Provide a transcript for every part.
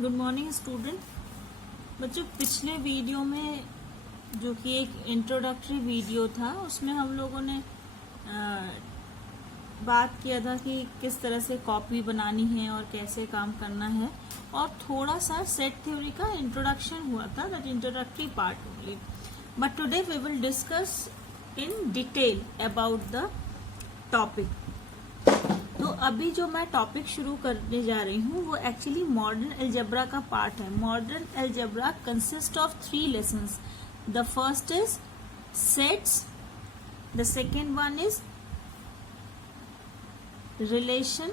Good morning student. बच्चों, पिछले video में जो कि एक इंट्रोडक्टरी वीडियो था उसमें हम लोगों ने बात किया था कि किस तरह से कॉपी बनानी है और कैसे काम करना है, और थोड़ा सा सेट थ्योरी का इंट्रोडक्शन हुआ था, that introductory part only. But today we will discuss in detail about the topic. तो अभी जो मैं टॉपिक शुरू करने जा रही हूँ वो एक्चुअली मॉडर्न अलजेब्रा का पार्ट है। Modern algebra consist of 3 lessons. The first is sets, the second one is relations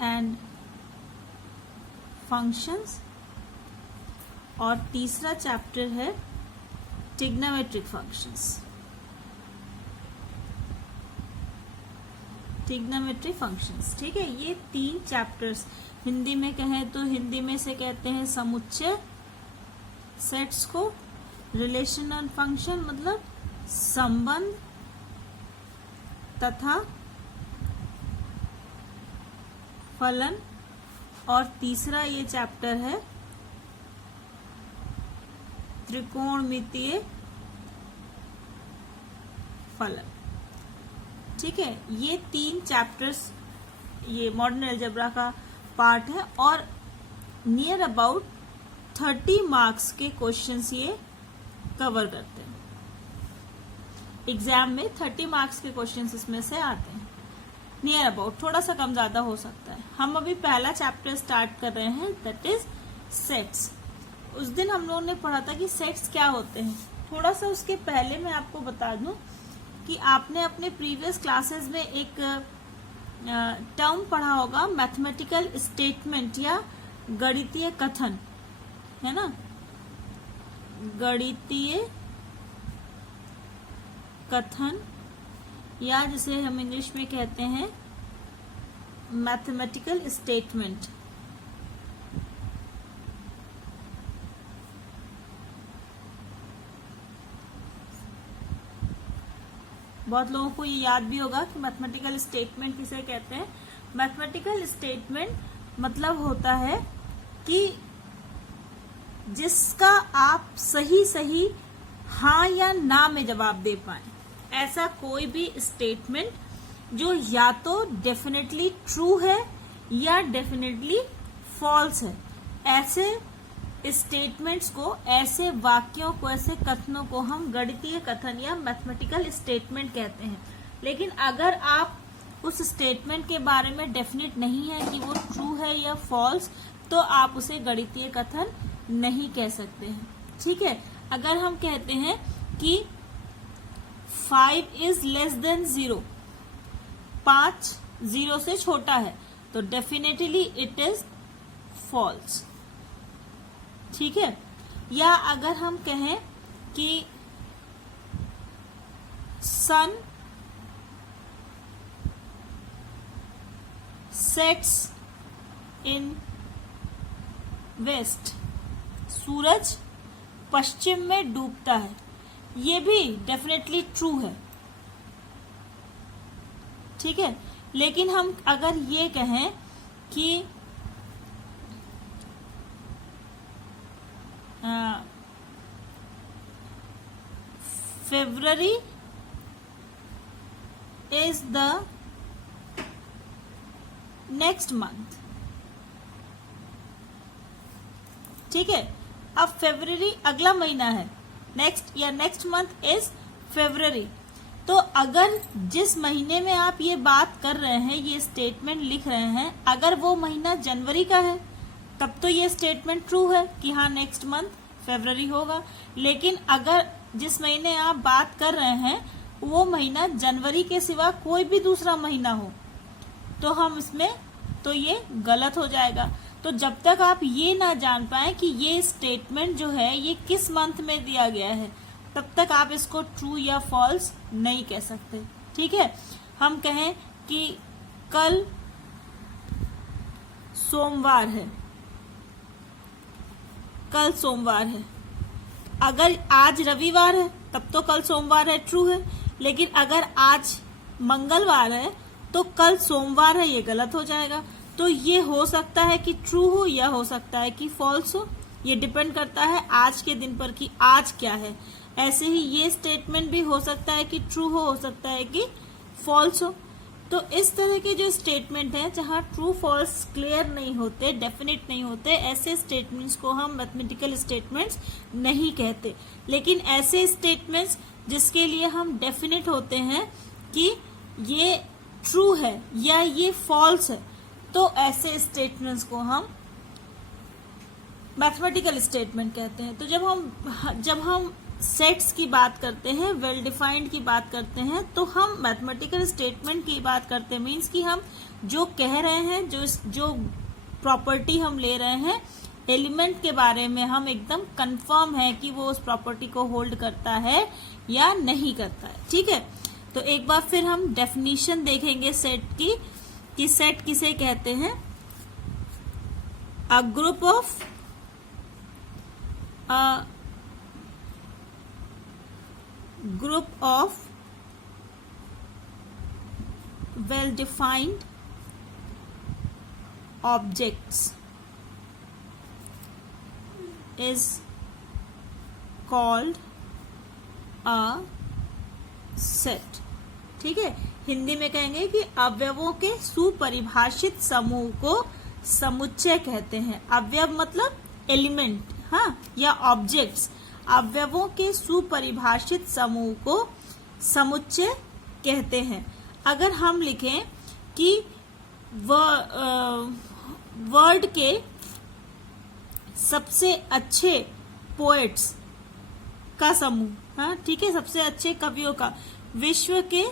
and functions, और तीसरा चैप्टर है ट्रिग्नोमेट्रिक फंक्शंस। ट्रिग्नोमेट्रिक फंक्शंस, ठीक है। ये 3 चैप्टर्स हिंदी में कहें तो हिंदी में से कहते हैं समुच्चय सेट्स को, रिलेशन एंड फंक्शन मतलब संबंध तथा फलन, और तीसरा ये चैप्टर है त्रिकोणमितीय फलन, ठीक है। ये 3 चैप्टर्स ये मॉडर्न अलजेब्रा का पार्ट है, और नियर अबाउट 30 मार्क्स के क्वेश्चंस ये कवर करते हैं। एग्जाम में 30 मार्क्स के क्वेश्चंस इसमें से आते हैं, नियर अबाउट, थोड़ा सा कम ज्यादा हो सकता है। हम अभी पहला चैप्टर स्टार्ट कर रहे हैं, दैट इज सेट्स। उस दिन हम लोगों ने पढ़ा था कि सेट्स क्या होते हैं। थोड़ा सा उसके पहले मैं आपको बता दूं कि आपने अपने प्रीवियस क्लासेस में एक टर्म पढ़ा होगा, मैथमेटिकल स्टेटमेंट या गणितीय कथन, है ना। गणितीय कथन, या जिसे हम इंग्लिश में कहते हैं मैथमेटिकल स्टेटमेंट। बहुत लोगों को ये याद भी होगा कि मैथमेटिकल स्टेटमेंट किसे कहते हैं। मैथमेटिकल स्टेटमेंट मतलब होता है कि जिसका आप सही हाँ या ना में जवाब दे पाए। ऐसा कोई भी स्टेटमेंट जो या तो डेफिनेटली ट्रू है या डेफिनेटली फॉल्स है, ऐसे स्टेटमेंट्स को, ऐसे वाक्यों को, ऐसे कथनों को हम गणितीय कथन या मैथमेटिकल स्टेटमेंट कहते हैं। लेकिन अगर आप उस स्टेटमेंट के बारे में डेफिनेट नहीं है कि वो ट्रू है या फॉल्स, तो आप उसे गणितीय कथन नहीं कह सकते हैं, ठीक है। अगर हम कहते हैं कि 5 इज लेस देन 0, 5 0 से छोटा है, तो डेफिनेटली इट इज फॉल्स, ठीक है। या अगर हम कहें कि सन सेट्स इन वेस्ट, सूरज पश्चिम में डूबता है, ये भी डेफिनेटली ट्रू है, ठीक है। लेकिन हम अगर ये कहें कि February is the next month, ठीक है। अब February अगला महीना है, नेक्स्ट मंथ इज February। तो अगर जिस महीने में आप ये बात कर रहे हैं, ये स्टेटमेंट लिख रहे हैं, अगर वो महीना जनवरी का है, तब तो ये स्टेटमेंट ट्रू है कि हाँ नेक्स्ट मंथ फरवरी होगा। लेकिन अगर जिस महीने आप बात कर रहे हैं वो महीना जनवरी के सिवा कोई भी दूसरा महीना हो, तो हम इसमें, तो ये गलत हो जाएगा। तो जब तक आप ये ना जान पाए कि ये स्टेटमेंट जो है ये किस मंथ में दिया गया है, तब तक आप इसको ट्रू या फॉल्स नहीं कह सकते, ठीक है। हम कहें कि कल सोमवार है, कल सोमवार है, अगर आज रविवार है तब तो कल सोमवार है, ट्रू है। लेकिन अगर आज मंगलवार है तो कल सोमवार है, ये गलत हो जाएगा। तो ये हो सकता है कि ट्रू हो या हो सकता है कि फॉल्स हो, ये डिपेंड करता है आज के दिन पर कि आज क्या है। ऐसे ही ये स्टेटमेंट भी हो सकता है कि ट्रू हो सकता है कि फॉल्स हो। तो इस तरह के जो स्टेटमेंट है जहां ट्रू फॉल्स क्लियर नहीं होते, डेफिनेट नहीं होते, ऐसे स्टेटमेंट्स को हम मैथमेटिकल स्टेटमेंट्स नहीं कहते। लेकिन ऐसे स्टेटमेंट्स जिसके लिए हम डेफिनेट होते हैं कि ये ट्रू है या ये फॉल्स है, तो ऐसे स्टेटमेंट्स को हम मैथमेटिकल स्टेटमेंट कहते हैं। तो जब हम सेट्स की बात करते हैं, वेल डिफाइंड की बात करते हैं, तो हम मैथमेटिकल स्टेटमेंट की बात करते हैं। मीन्स कि हम जो कह रहे हैं, जो प्रॉपर्टी हम ले रहे हैं एलिमेंट के बारे में, हम एकदम कंफर्म है कि वो उस प्रॉपर्टी को होल्ड करता है या नहीं करता है। ठीक है, तो एक बार फिर हम डेफिनेशन देखेंगे सेट की, कि सेट किसे कहते हैं। A group of well defined objects is called a set। ठीक है, हिंदी में कहेंगे कि अवयवों के सुपरिभाषित समूह को समुच्चय कहते हैं। अवयव मतलब एलिमेंट, हाँ, या ऑब्जेक्ट्स। अवयवों के सुपरिभाषित समूह को समुच्चय कहते हैं। अगर हम लिखें कि वर्ल्ड के सबसे अच्छे पोएट्स का समूह, हाँ ठीक है, सबसे अच्छे कवियों का, विश्व के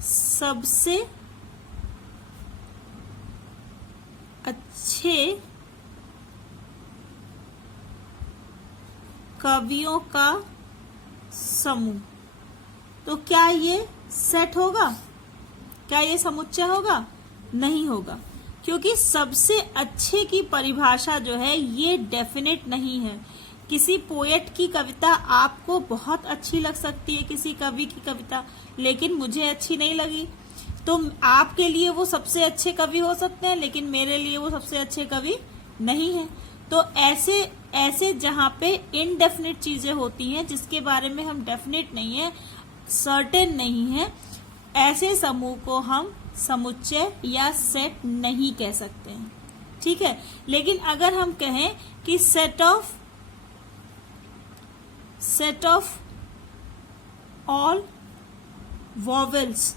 सबसे अच्छे कवियों का समूह, तो क्या ये सेट होगा? क्या ये समुच्चय होगा? नहीं होगा, क्योंकि सबसे अच्छे की परिभाषा जो है ये डेफिनेट नहीं है। किसी पोएट की कविता आपको बहुत अच्छी लग सकती है, किसी कवि की कविता, लेकिन मुझे अच्छी नहीं लगी। तो आपके लिए वो सबसे अच्छे कवि हो सकते हैं, लेकिन मेरे लिए वो सबसे अच्छे कवि नहीं है। तो ऐसे जहां पे इनडेफिनेट चीजें होती हैं, जिसके बारे में हम डेफिनेट नहीं है, सर्टेन नहीं है, ऐसे समूह को हम समुच्चय या सेट नहीं कह सकते हैं। ठीक है, लेकिन अगर हम कहें कि set of all vowels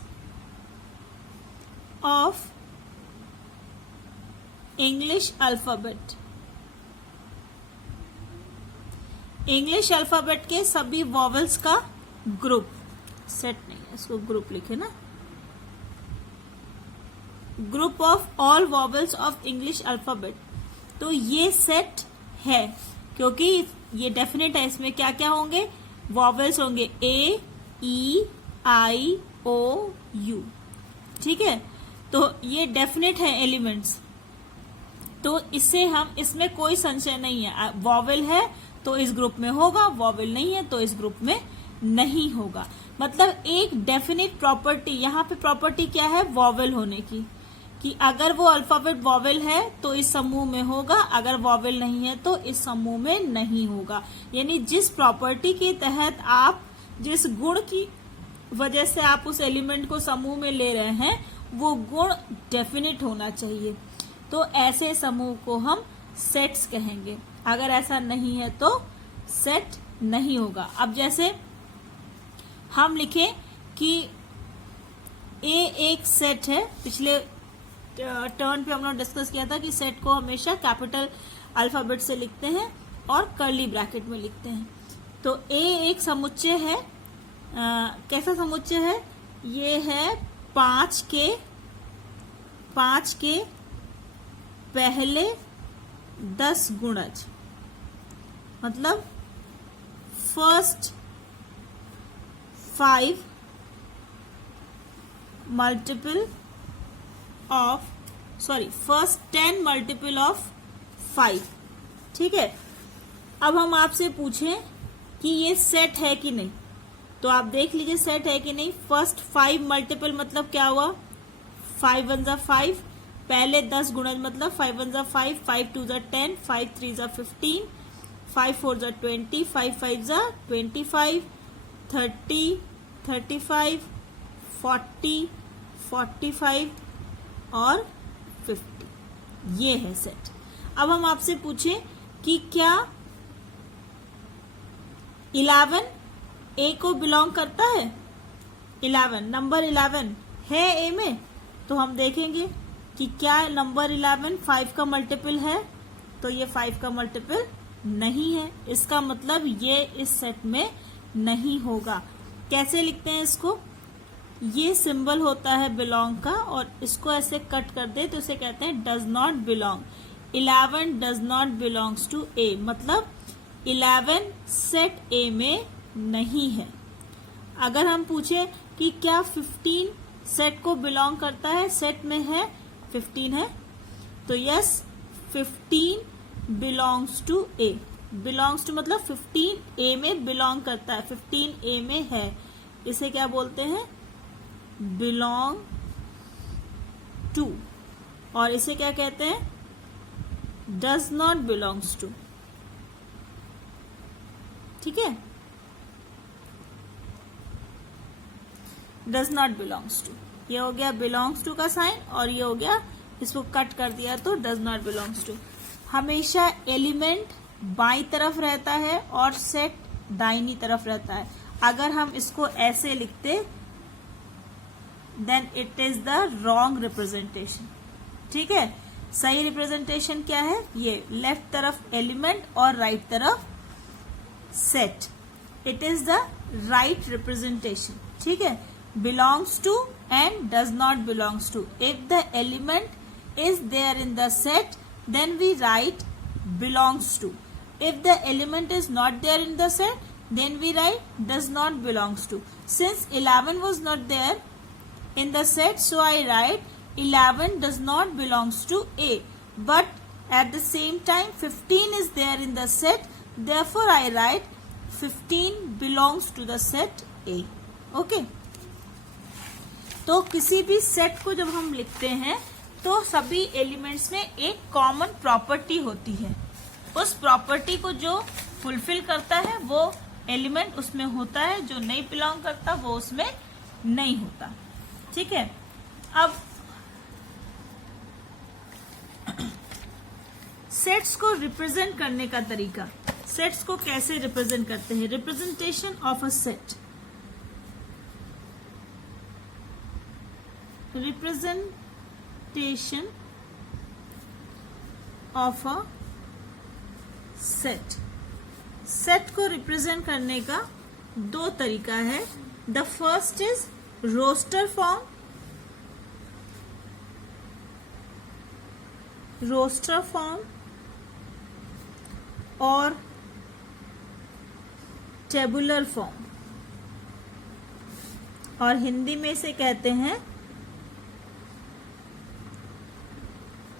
of English alphabet, English alphabet के सभी वॉवेल्स का ग्रुप, सेट नहीं है, इसको ग्रुप लिखे ना, group of all vowels of English alphabet, तो ये सेट है, क्योंकि ये डेफिनेट है। इसमें क्या क्या होंगे? वॉवेल्स होंगे ए, ई, आई, ओ, यू। ठीक है, तो ये डेफिनेट है एलिमेंट्स, तो इसमें कोई संशय नहीं है। वॉवेल है तो इस ग्रुप में होगा, वॉवेल नहीं है तो इस ग्रुप में नहीं होगा। मतलब एक डेफिनेट प्रॉपर्टी, यहाँ पे प्रॉपर्टी क्या है? वॉवेल होने की, कि अगर वो अल्फाबेट वॉवेल है तो इस समूह में होगा, अगर वॉवेल नहीं है तो इस समूह में नहीं होगा। यानी जिस प्रॉपर्टी के तहत आप, जिस गुण की वजह से आप उस एलिमेंट को समूह में ले रहे हैं, वो गुण डेफिनेट होना चाहिए। तो ऐसे समूह को हम सेट्स कहेंगे। अगर ऐसा नहीं है तो सेट नहीं होगा। अब जैसे हम लिखें कि ए एक सेट है, पिछले टर्न पे हम लोग डिस्कस किया था कि सेट को हमेशा कैपिटल अल्फाबेट से लिखते हैं और कर्ली ब्रैकेट में लिखते हैं। तो ए एक समुच्चय है। कैसा समुच्चय है? ये है 5 के पहले 10 गुणज, मतलब first 5 multiple of, first 10 multiple of 5। ठीक है, अब हम आपसे पूछें कि ये सेट है कि नहीं, तो आप देख लीजिए सेट है कि नहीं। फर्स्ट 5 मल्टीपल मतलब क्या हुआ, 5 1 जा 5, पहले 10 गुणज मतलब 5 1 जा 5, 5 2 जा 10, 5 3 जा 15, 5 4 जा 20, 5 5 जा 25, 30 35, 40 45 और 50, ये है सेट। अब हम आपसे पूछें कि क्या 11 ए को बिलोंग करता है? 11 नंबर 11 है ए में, तो हम देखेंगे कि क्या नंबर 11 5 का मल्टीपल है, तो ये 5 का मल्टीपल नहीं है, इसका मतलब ये इस सेट में नहीं होगा। कैसे लिखते हैं इसको, ये सिंबल होता है बिलोंग का, और इसको ऐसे कट कर दे तो इसे कहते हैं does not belong. 11 does not belongs to A, मतलब 11 सेट ए में नहीं है। अगर हम पूछे कि क्या 15 सेट को बिलोंग करता है, सेट में है 15 है, तो yes 15 belongs to A. Belongs to मतलब 15 ए में बिलोंग करता है, 15 ए में है, इसे क्या बोलते हैं, बिलोंग टू। और इसे क्या कहते हैं, डज नॉट बिलोंग्स टू। ठीक है, डज नॉट बिलोंग्स टू, ये हो गया बिलोंग्स टू का साइन, और ये हो गया, इसको कट कर दिया तो डज नॉट बिलोंग्स टू। हमेशा एलिमेंट बाईं तरफ रहता है और सेट दाहिनी तरफ रहता है। अगर हम इसको ऐसे लिखते then it is the wrong representation. ठीक है, सही रिप्रेजेंटेशन क्या है, ये लेफ्ट तरफ एलिमेंट और राइट तरफ set, it is the right representation. ठीक है, belongs to and does not belongs to. If the element is there in the set, then we write belongs to. If the element is not there in the set, then we write does not belongs to. Since 11 was not there in the set, so I write 11 does not belongs to A. But at the same time 15 is there in the set, therefore I write 15 belongs to the set A. Okay. तो किसी भी set को जब हम लिखते हैं तो सभी एलिमेंट्स में एक कॉमन प्रॉपर्टी होती है, उस प्रॉपर्टी को जो फुलफिल करता है वो एलिमेंट उसमें होता है, जो नहीं बिलोंग करता वो उसमें नहीं होता। ठीक है, अब सेट्स को रिप्रेजेंट करने का तरीका, सेट्स को कैसे रिप्रेजेंट करते हैं, representation of a set. Representation of a set, set को रिप्रेजेंट करने का दो तरीका है। The first is roster form, roster form और टेबुलर फॉर्म, और हिंदी में इसे कहते हैं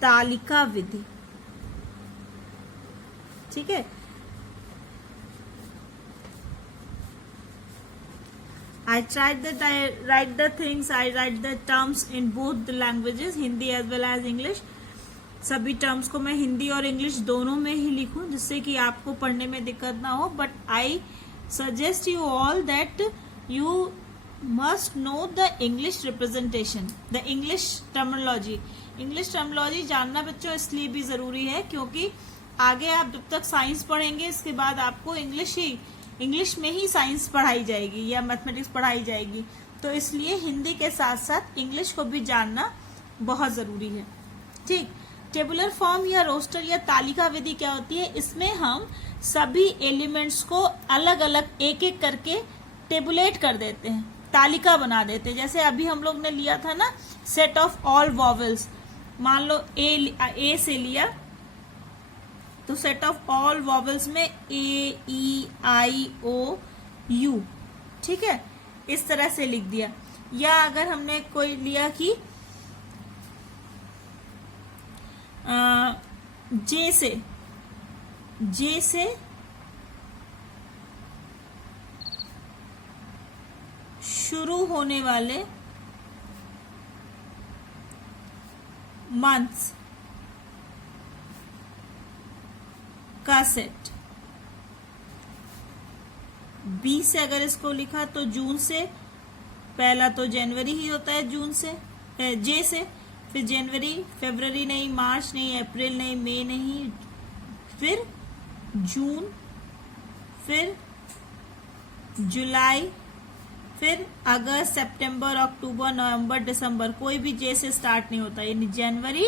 तालिका विधि। ठीक है, I tried that I write the things, I write the terms in both the languages, Hindi as well as English. सभी टर्म्स को मैं हिंदी और इंग्लिश दोनों में ही लिखूं जिससे कि आपको पढ़ने में दिक्कत ना हो, but I suggest you all that you must know the English representation, the English terminology. English terminology जानना बच्चों इसलिए भी जरूरी है क्योंकि आगे आप जब तक साइंस पढ़ेंगे इसके बाद आपको इंग्लिश में ही साइंस पढ़ाई जाएगी या मैथमेटिक्स पढ़ाई जाएगी, तो इसलिए हिंदी के साथ साथ इंग्लिश को भी जानना बहुत जरूरी है। ठीक, टेबुलर फॉर्म या रोस्टर या तालिका विधि क्या होती है, इसमें हम सभी एलिमेंट्स को अलग अलग एक एक करके टेबुलेट कर देते हैं, तालिका बना देते हैं। जैसे अभी हम लोग ने लिया था ना सेट ऑफ ऑल वॉवेल्स, मान लो ए से लिया तो सेट ऑफ ऑल वॉवेल्स में ए ई आई ओ यू, ठीक है, इस तरह से लिख दिया। या अगर हमने कोई लिया कि जे से शुरू होने वाले मंथ्स का सेट। बी से अगर इसको लिखा तो जून से, पहला तो जनवरी ही होता है जून से, जे से, फिर जनवरी, फरवरी नहीं, मार्च नहीं, अप्रैल नहीं, मई नहीं, फिर जून, फिर जुलाई, फिर अगस्त, सितंबर, अक्टूबर, नवंबर, दिसंबर, कोई भी जे से स्टार्ट नहीं होता, यानी जनवरी,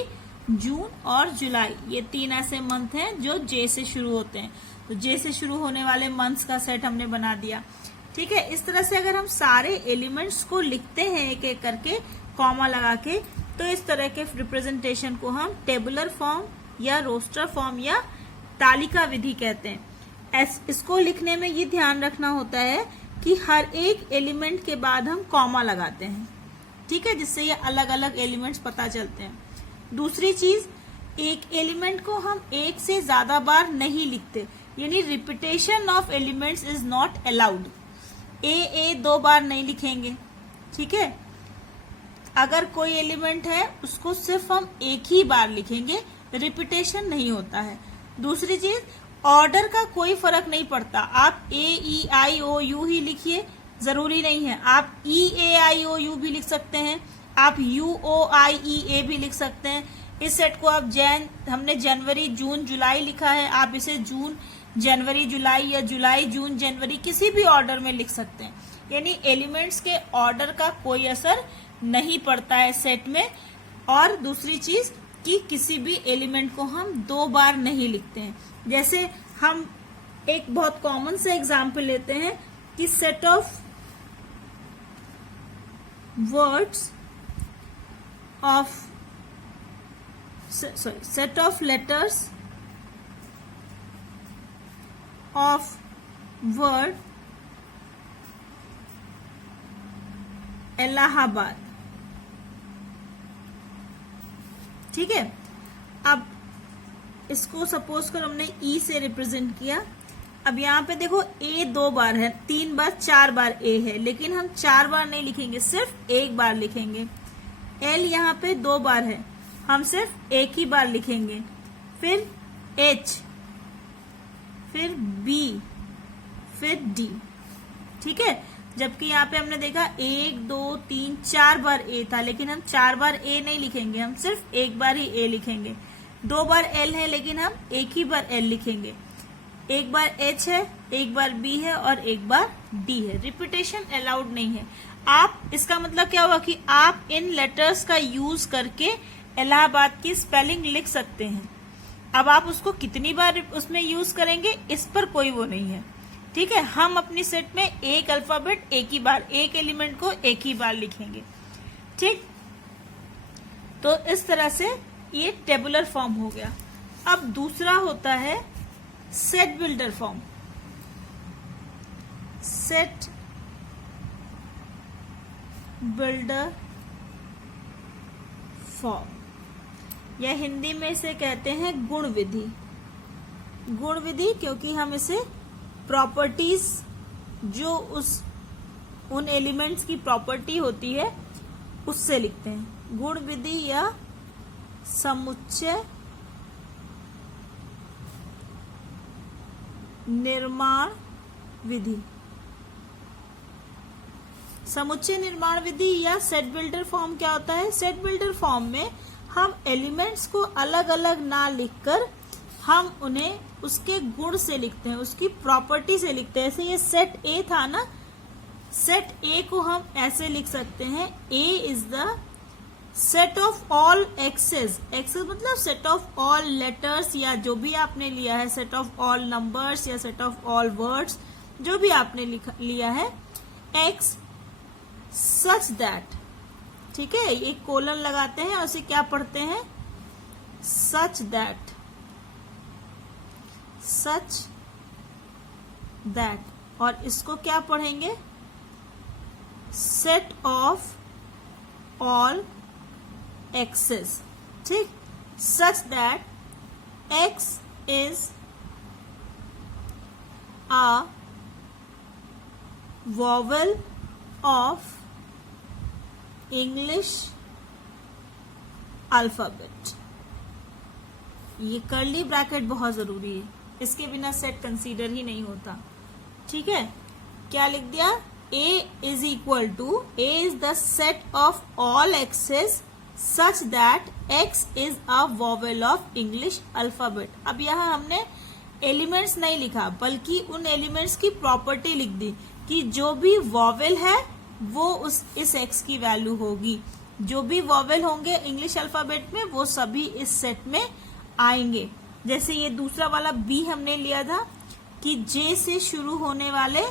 जून और जुलाई, ये 3 ऐसे मंथ हैं जो जे से शुरू होते हैं। तो जे से शुरू होने वाले मंथ्स का सेट हमने बना दिया। ठीक है, इस तरह से अगर हम सारे एलिमेंट्स को लिखते हैं एक एक करके कॉमा लगा के, तो इस तरह के रिप्रेजेंटेशन को हम टेबुलर फॉर्म या रोस्टर फॉर्म या तालिका विधि कहते हैं। इसको लिखने में ये ध्यान रखना होता है कि हर एक एलिमेंट के बाद हम कॉमा लगाते हैं। ठीक है, जिससे ये अलग अलग एलिमेंट्स पता चलते हैं। दूसरी चीज, एक एलिमेंट को हम एक से ज्यादा बार नहीं लिखते, यानी repetition of elements is not allowed. A 2 बार नहीं लिखेंगे। ठीक है, अगर कोई एलिमेंट है उसको सिर्फ हम एक ही बार लिखेंगे, रिपीटेशन नहीं होता है। दूसरी चीज, ऑर्डर का कोई फर्क नहीं पड़ता, आप AEIOU ही लिखिए, जरूरी नहीं है। आप EAIOU भी लिख सकते हैं, आप UOIEA भी लिख सकते हैं। इस सेट को आप हमने जनवरी, जून, जुलाई लिखा है, आप इसे जून, जनवरी, जुलाई या जुलाई, जून, जनवरी किसी भी ऑर्डर में लिख सकते हैं। यानी एलिमेंट्स के ऑर्डर का कोई असर नहीं पड़ता है सेट में। और दूसरी चीज कि किसी भी एलिमेंट को हम 2 बार नहीं लिखते हैं। जैसे हम एक बहुत कॉमन से एग्जाम्पल लेते हैं कि set of words of set of letters of word Allahabad. ठीक है, अब इसको सपोज कर हमने ई से रिप्रेजेंट किया। अब यहाँ पे देखो ए 2 बार है, 3 बार, 4 बार ए है, लेकिन हम 4 बार नहीं लिखेंगे, सिर्फ 1 बार लिखेंगे। एल यहाँ पे 2 बार है, हम सिर्फ एक ही बार लिखेंगे। फिर H, फिर B, फिर D। ठीक है, जबकि यहाँ पे हमने देखा 1 2 3 4 बार A था, लेकिन हम 4 बार A नहीं लिखेंगे, हम सिर्फ एक बार ही A लिखेंगे। 2 बार L है, लेकिन हम एक ही बार L लिखेंगे। 1 बार H है, 1 बार B है और 1 बार D है। रिपीटेशन अलाउड नहीं है। आप, इसका मतलब क्या हुआ कि आप इन लेटर्स का यूज करके इलाहाबाद की स्पेलिंग लिख सकते हैं। अब आप उसको कितनी बार उसमें यूज करेंगे, इस पर कोई वो नहीं है। ठीक है, हम अपनी सेट में एक अल्फाबेट एक ही बार, एक एलिमेंट को एक ही बार लिखेंगे। ठीक, तो इस तरह से ये टेबुलर फॉर्म हो गया। अब दूसरा होता है set builder form. Set builder form, या हिंदी में इसे कहते हैं गुण विधि। गुण विधि क्योंकि हम इसे प्रॉपर्टीज, जो उन एलिमेंट्स की प्रॉपर्टी होती है उससे लिखते हैं। गुण विधि या समुच्चय निर्माण विधि। समुच्चय निर्माण विधि या सेट बिल्डर फॉर्म क्या होता है? सेट बिल्डर फॉर्म में हम एलिमेंट्स को अलग अलग ना लिखकर हम उन्हें उसके गुण से लिखते हैं, उसकी प्रॉपर्टी से लिखते हैं। ऐसे ये सेट ए था ना, सेट ए को हम ऐसे लिख सकते हैं, A is the set of all x's. X's मतलब सेट ऑफ ऑल लेटर्स, या जो भी आपने लिया है, सेट ऑफ ऑल नंबर्स या सेट ऑफ ऑल वर्ड्स, जो भी आपने लिया है, एक्स सच दैट। ठीक है, एक कोलन लगाते हैं और उसे क्या पढ़ते हैं? Such that, such that. और इसको क्या पढ़ेंगे? Set of all x's. ठीक, such that x is a vowel of English alphabet. ये कर्ली ब्रैकेट बहुत जरूरी है, इसके बिना सेट कंसीडर ही नहीं होता। ठीक है, क्या लिख दिया? A is equal to, A is the set of all x's such that X is a vowel of English alphabet. अब यहाँ हमने एलिमेंट्स नहीं लिखा, बल्कि उन एलिमेंट्स की प्रॉपर्टी लिख दी कि जो भी वॉवेल है वो इस X की वैल्यू होगी। जो भी वॉवेल होंगे इंग्लिश अल्फाबेट में वो सभी इस सेट में आएंगे। जैसे ये दूसरा वाला B हमने लिया था कि J से शुरू होने वाले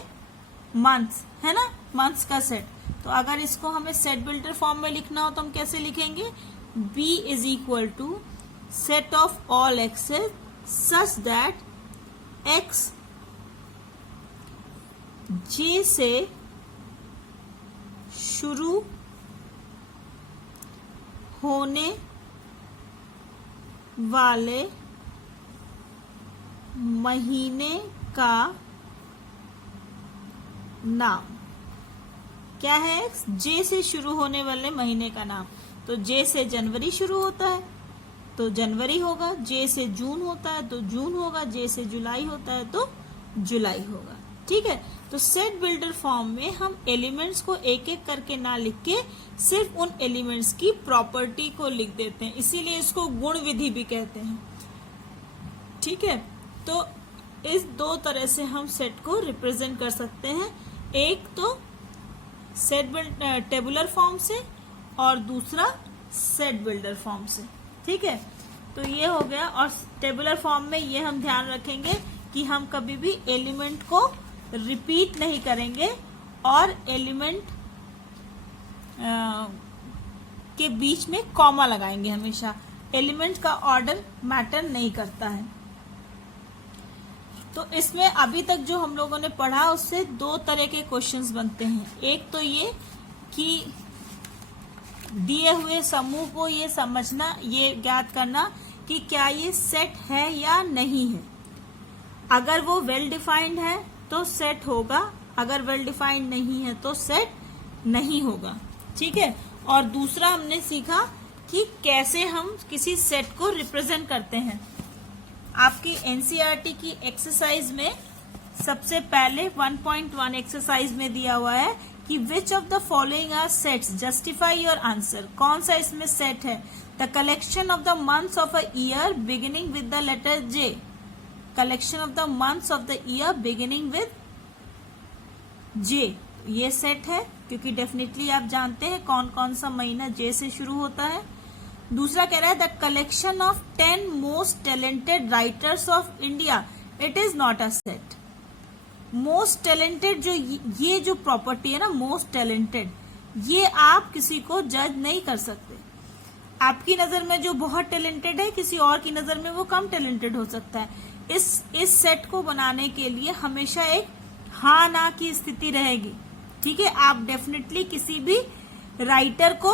मंथ्स है ना, मंथ्स का सेट। तो अगर इसको हमें सेट बिल्डर फॉर्म में लिखना हो तो हम कैसे लिखेंगे? B is equal to set of all x's such that X J से शुरू होने वाले महीने का नाम क्या है? J से शुरू होने वाले महीने का नाम। तो J से जनवरी शुरू होता है तो जनवरी होगा, J से जून होता है तो जून होगा, J से जुलाई होता है तो जुलाई होगा। ठीक है, तो सेट बिल्डर फॉर्म में हम एलिमेंट्स को एक एक करके ना लिख के सिर्फ उन एलिमेंट्स की प्रॉपर्टी को लिख देते हैं, इसीलिए इसको गुण विधि भी कहते हैं। ठीक है, तो इस दो तरह से हम सेट को रिप्रेजेंट कर सकते हैं, एक तो सेट टेबुलर फॉर्म से और दूसरा सेट बिल्डर फॉर्म से। ठीक है, तो ये हो गया। और टेबुलर फॉर्म में ये हम ध्यान रखेंगे कि हम कभी भी एलिमेंट को रिपीट नहीं करेंगे और एलिमेंट के बीच में कॉमा लगाएंगे हमेशा। एलिमेंट का ऑर्डर मैटर नहीं करता है। तो इसमें अभी तक जो हम लोगों ने पढ़ा उससे दो तरह के क्वेश्चंस बनते हैं। एक तो ये कि दिए हुए समूह को ये समझना, ये ज्ञात करना कि क्या ये सेट है या नहीं है। अगर वो वेल डिफाइंड है तो सेट होगा, अगर वेल डिफाइंड नहीं है तो सेट नहीं होगा। ठीक है, और दूसरा हमने सीखा कि कैसे हम किसी सेट को रिप्रेजेंट करते हैं। आपकी एनसीईआरटी की एक्सरसाइज में सबसे पहले 1.1 एक्सरसाइज में दिया हुआ है कि which of the following are sets, justify your answer. कौन सा इसमें सेट है? The collection of the months of a year beginning with the letter J. Collection of the months of the year beginning with J, ये set है क्योंकि definitely आप जानते हैं कौन कौन सा महीना जे से शुरू होता है। दूसरा कह रहा है the collection of 10 most talented writers of India, it is not a set. Most talented ये जो प्रॉपर्टी है ना, मोस्ट टैलेंटेड, ये आप किसी को जज नहीं कर सकते। आपकी नजर में जो बहुत टैलेंटेड है, किसी और की नजर में वो कम टैलेंटेड हो सकता है। इस सेट को बनाने के लिए हमेशा एक हाँ ना की स्थिति रहेगी। ठीक है, आप डेफिनेटली किसी भी राइटर को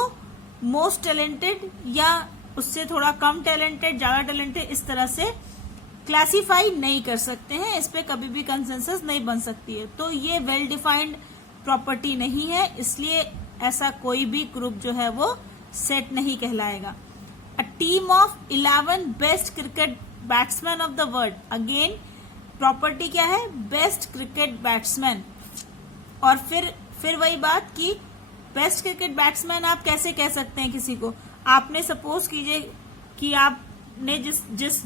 मोस्ट टैलेंटेड या उससे थोड़ा कम टैलेंटेड, ज्यादा टैलेंटेड, इस तरह से क्लासिफाई नहीं कर सकते हैं। इस पे कभी भी कंसेंसस नहीं बन सकती है। तो ये वेल डिफाइंड प्रॉपर्टी नहीं है, इसलिए ऐसा कोई भी ग्रुप जो है वो सेट नहीं कहलाएगा। A team of 11 best cricket batsman of the world, again property क्या है? Best cricket batsman. और फिर वही बात कि बेस्ट क्रिकेट बैट्समैन आप कैसे कह सकते हैं किसी को? आपने सपोज कीजिए कि आपने जिस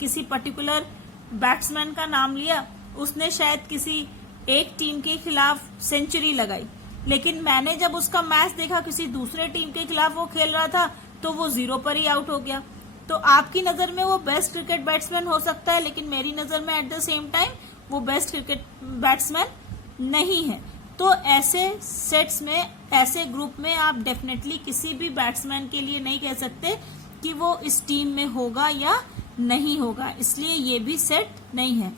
किसी पर्टिकुलर बैट्समैन का नाम लिया, उसने शायद किसी एक टीम के खिलाफ सेंचुरी लगाई, लेकिन मैंने जब उसका मैच देखा किसी दूसरे टीम के खिलाफ वो खेल रहा था तो वो 0 पर ही आउट हो गया। तो आपकी नजर में वो बेस्ट क्रिकेट बैट्समैन हो सकता है, लेकिन मेरी नजर में एट द सेम टाइम वो बेस्ट क्रिकेट बैट्समैन नहीं है। तो ऐसे सेट्स में, ऐसे ग्रुप में आप डेफिनेटली किसी भी बैट्समैन के लिए नहीं कह सकते कि वो इस टीम में होगा या नहीं होगा, इसलिए ये भी सेट नहीं है।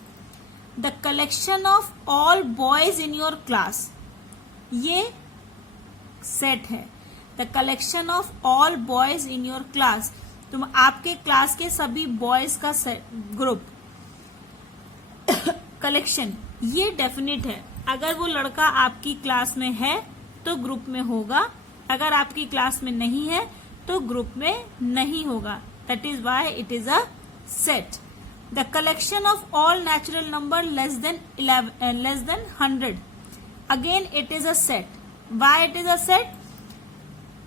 The collection of all boys in your class, ये सेट है। The collection of all boys in your class, तुम आपके क्लास के सभी बॉयज का ग्रुप कलेक्शन, ये डेफिनेट है। अगर वो लड़का आपकी क्लास में है तो ग्रुप में होगा, अगर आपकी क्लास में नहीं है तो ग्रुप में नहीं होगा. That is why it is a set. The collection of all natural number less than 100. Again it is a set. Why it is a set?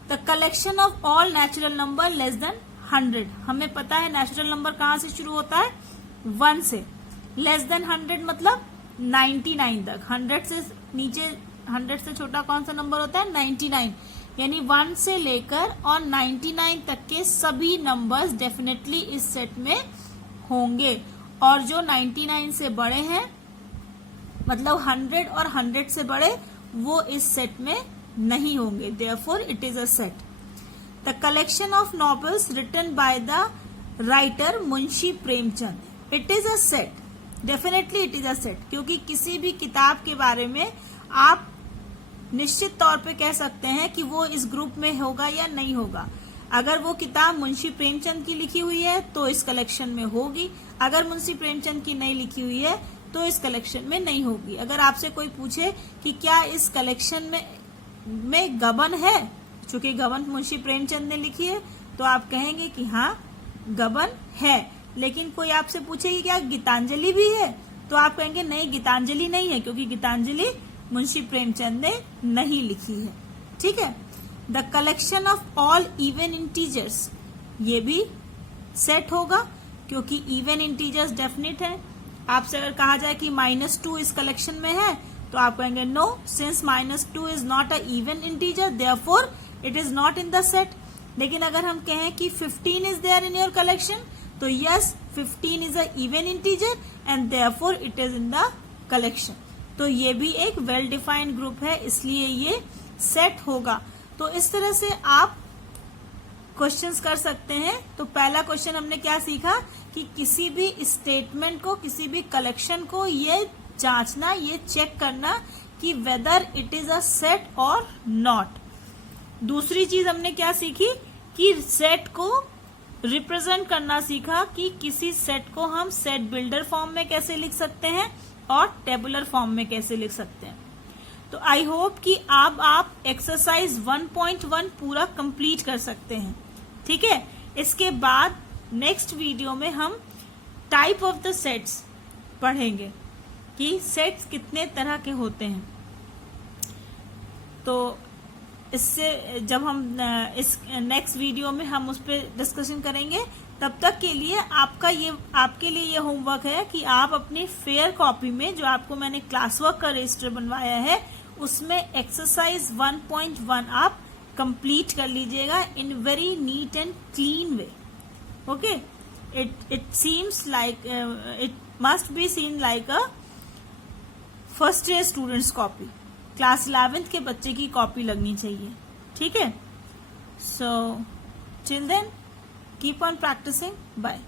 The collection of all natural number less than 100. हमें पता है natural number कहाँ से शुरू होता है? 1 से. Less than 100 मतलब 99 तक. 100 से नीचे, 100 से छोटा कौन सा नंबर होता है? 99. यानी 1 से लेकर और 99 तक के सभी नंबर्स डेफिनेटली इस सेट में होंगे. और जो 99 से बड़े हैं, मतलब 100 और 100 से बड़े, वो इस सेट में नहीं होंगे. Therefore it is a set. The collection of novels written by the writer Munshi Premchand. It is a set. Definitely it is a set. क्योंकि किसी भी किताब के बारे में आप निश्चित तौर पे कह सकते हैं कि वो इस ग्रुप में होगा या नहीं होगा. अगर वो किताब मुंशी प्रेमचंद की लिखी हुई है तो इस कलेक्शन में होगी. अगर मुंशी प्रेमचंद की नहीं लिखी हुई है तो इस कलेक्शन में नहीं होगी. अगर आपसे कोई पूछे कि क्या इस कलेक्शन में गबन है, चूंकि गबन मुंशी प्रेमचंद ने लिखी है, तो आप कहेंगे कि हाँ गबन है. लेकिन कोई आपसे पूछे कि क्या गीतांजलि भी है, तो आप कहेंगे नहीं, गीतांजलि नहीं है, क्योंकि गीतांजलि मुंशी प्रेमचंद ने नहीं लिखी है. ठीक है. The collection of all even integers, ये भी सेट होगा क्योंकि इवन इंटीजर्स डेफिनेट है. आपसे अगर कहा जाए कि -2 इस कलेक्शन में है, तो आप कहेंगे no, since -2 is not a even integer, therefore it is not in the set. लेकिन अगर हम कहें कि 15 is there in your collection, तो yes, 15 is a even integer and therefore it is in the collection. तो ये भी एक वेल डिफाइंड ग्रुप है, इसलिए ये सेट होगा. तो इस तरह से आप क्वेश्चंस कर सकते हैं. तो पहला क्वेश्चन हमने क्या सीखा कि किसी भी स्टेटमेंट को, किसी भी कलेक्शन को ये जांचना, ये चेक करना कि whether it is a set और नॉट. दूसरी चीज हमने क्या सीखी कि सेट को रिप्रेजेंट करना सीखा कि किसी सेट को हम सेट बिल्डर फॉर्म में कैसे लिख सकते हैं और टेबुलर फॉर्म में कैसे लिख सकते हैं. तो आई होप कि अब आप एक्सरसाइज 1.1 पूरा कंप्लीट कर सकते हैं. ठीक है. इसके बाद नेक्स्ट वीडियो में हम टाइप ऑफ द सेट्स पढ़ेंगे कि सेट्स कितने तरह के होते हैं. तो इससे जब हम इस नेक्स्ट वीडियो में हम उस पर डिस्कशन करेंगे, तब तक के लिए आपके लिए ये होमवर्क है कि आप अपनी फेयर कॉपी में, जो आपको मैंने क्लास वर्क का रजिस्टर बनवाया है, उसमें एक्सरसाइज 1.1 आप कंप्लीट कर लीजिएगा in very neat and clean way. Okay. It seems like, it must be seen like a first year students copy. Class 11th के बच्चे की कॉपी लगनी चाहिए. ठीक है. So till then keep on practising. Bye.